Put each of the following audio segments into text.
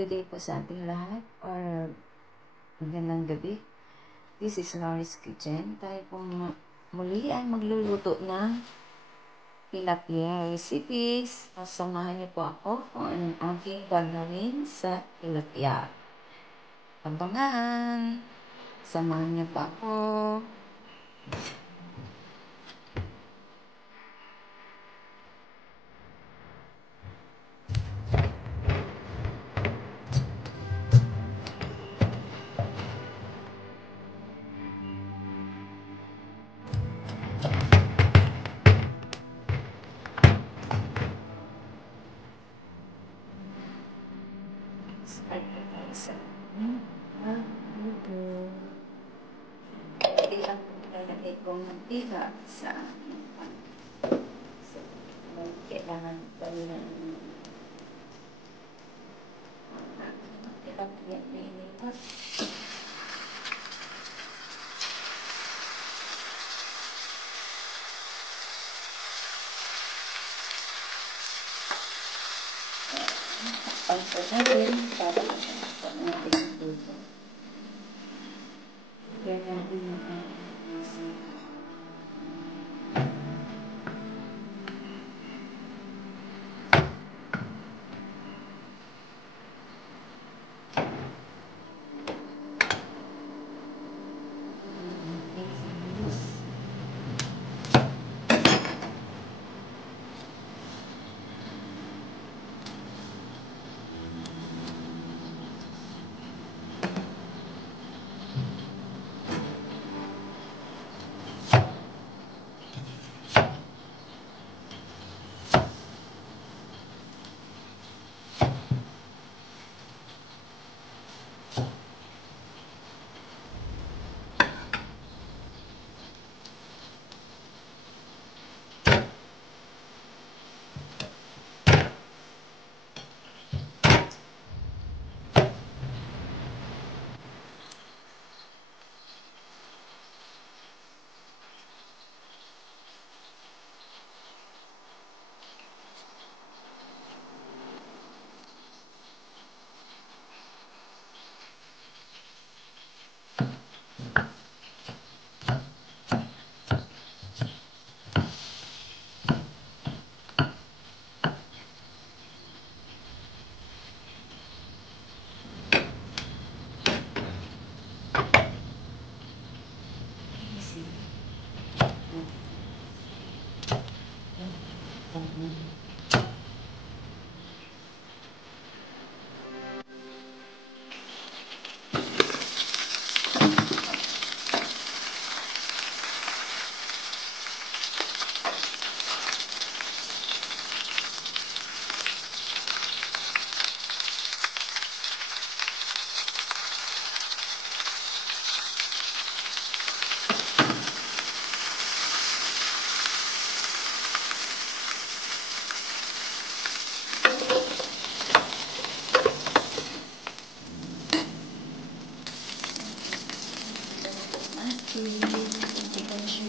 good day po sa ating lahat or magandang gabi. This is Laurie's Kitchen. Tayo po muli ay magluluto ng tilapia recipes. Samahan niyo po ako kung anong aking gagawin sa tilapia. Abangan! Samahan niyo po ako. Start po tayo sa ilang paglalagay kong mantika sa aking pan. So, kailangan pa ng tilapia na inipat. Takpan po natin para makapag natin ang luto. Kaya natin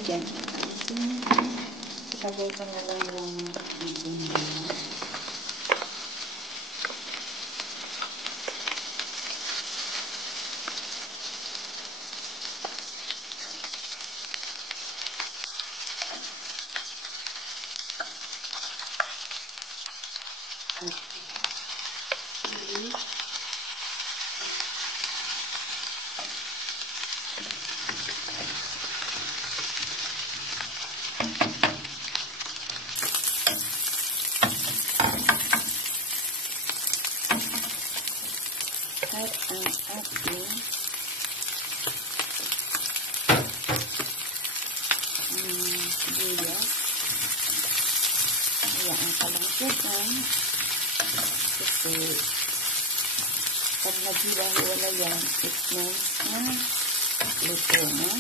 dyan. Ilagay ko na lang yung bibing nila. At ang ating sibuyas. Hayaan ka lang siya dyan. Kasi pag naghiwa-wala yan, it means na luto na.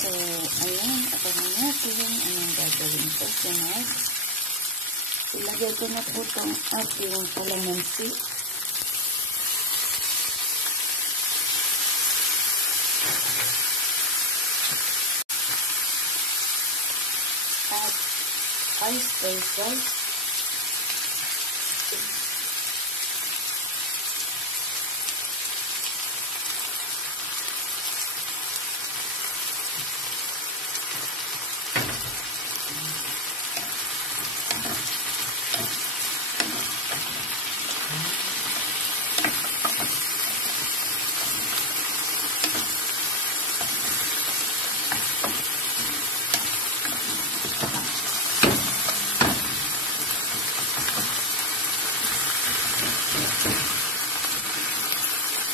So, ayan, abangan natin anong gagawin ko. Sunod, ilagay ko na po itong ating kalamansi. spice, soy sauce.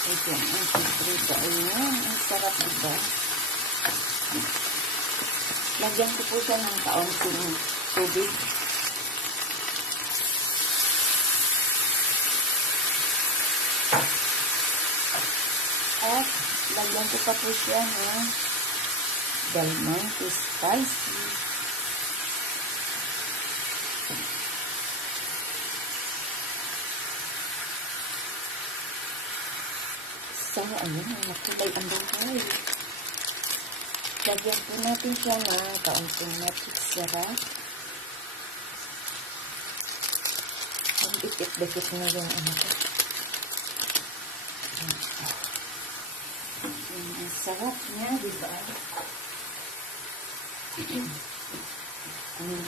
Ito ang prito. Ayan, ang sarap ito. Lagyan ko po siya ng kaunting tubig. At lagyan ko pa po siya ng Del Monte Spicy. So, ayan, nakulay ang bahay. Lagyan po natin siya ng kaunting magic syrup. Ang dikit-dikit na yung ano ko. Ang sarap niya, diba?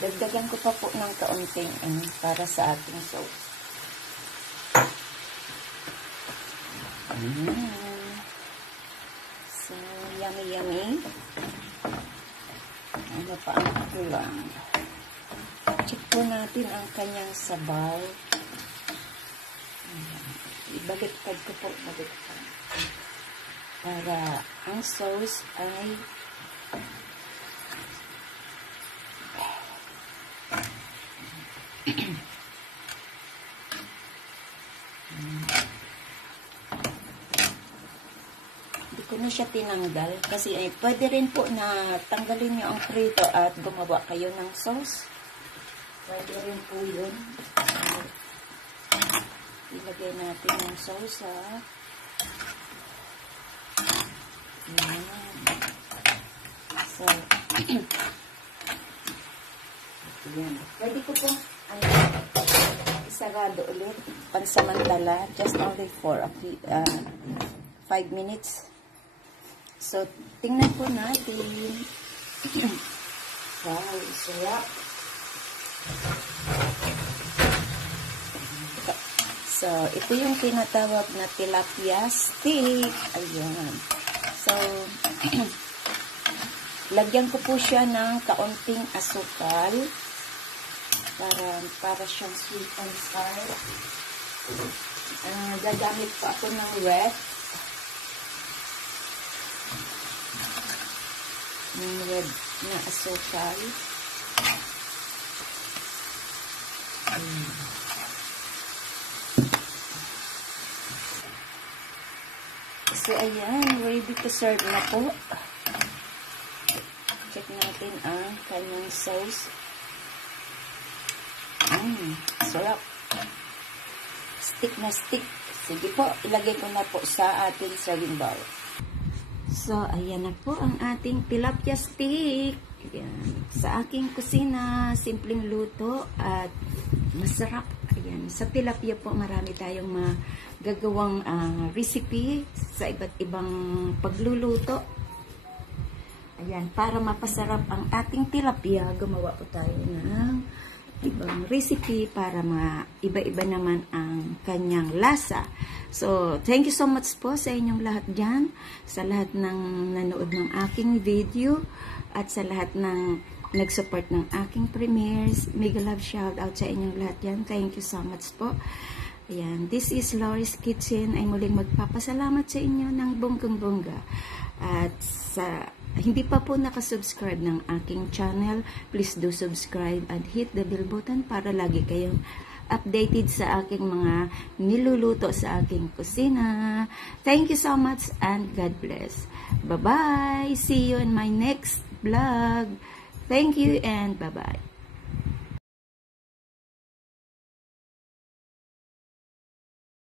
Dagdagan ko pa po ng kaunting para sa ating sauce. So, yummy, yummy. Ano pa ang kulang? Check po natin ang kanyang sabaw. Ibaliktad ko po, baliktad. Para ang sauce ay ko na siya tinanggal kasi pwede rin po na tanggalin nyo ang prito at gumawa kayo ng sauce. Pwede rin po yun. Ilagay natin ang sauce ha. Ayan. So, ayan. Pwede ko po isarado ulit pansamantala just only for 5 minutes. So, tingnan po natin. Wow, sarap. So, ito yung tinatawag na tilapia steak. Ayan. So, lagyan ko po siya ng kaunting asukal para siyang sweet and sour. Gagamit po ako ng wet na asukal. So, ayan, ready to serve na po. Check natin ang kanyang sauce. Sarap. Stick na stick. Sige po, ilagay ko na po sa ating serving bowl. So, ayan na po ang ating tilapia steak. Ayan. Sa aking kusina, simpleng luto at masarap. Ayan. Sa tilapia po, marami tayong magagawang recipe sa iba't ibang pagluluto. Ayan. Para mapasarap ang ating tilapia, gumawa po tayo ng ibang recipe para iba-iba naman ang kanyang lasa. So, thank you so much po sa inyong lahat dyan, sa lahat ng nanood ng aking video, at sa lahat ng nag-support ng aking premieres. Mega love shout out sa inyong lahat dyan. Thank you so much po. Ayan, this is Laurie's Kitchen. Ay muling magpapasalamat sa inyo ng bonggang-bongga. At sa hindi pa po nakasubscribe ng aking channel, please do subscribe and hit the bell button para lagi kayong updated sa aking mga niluluto sa aking kusina. Thank you so much and God bless. Bye-bye! See you in my next vlog. Thank you and bye-bye.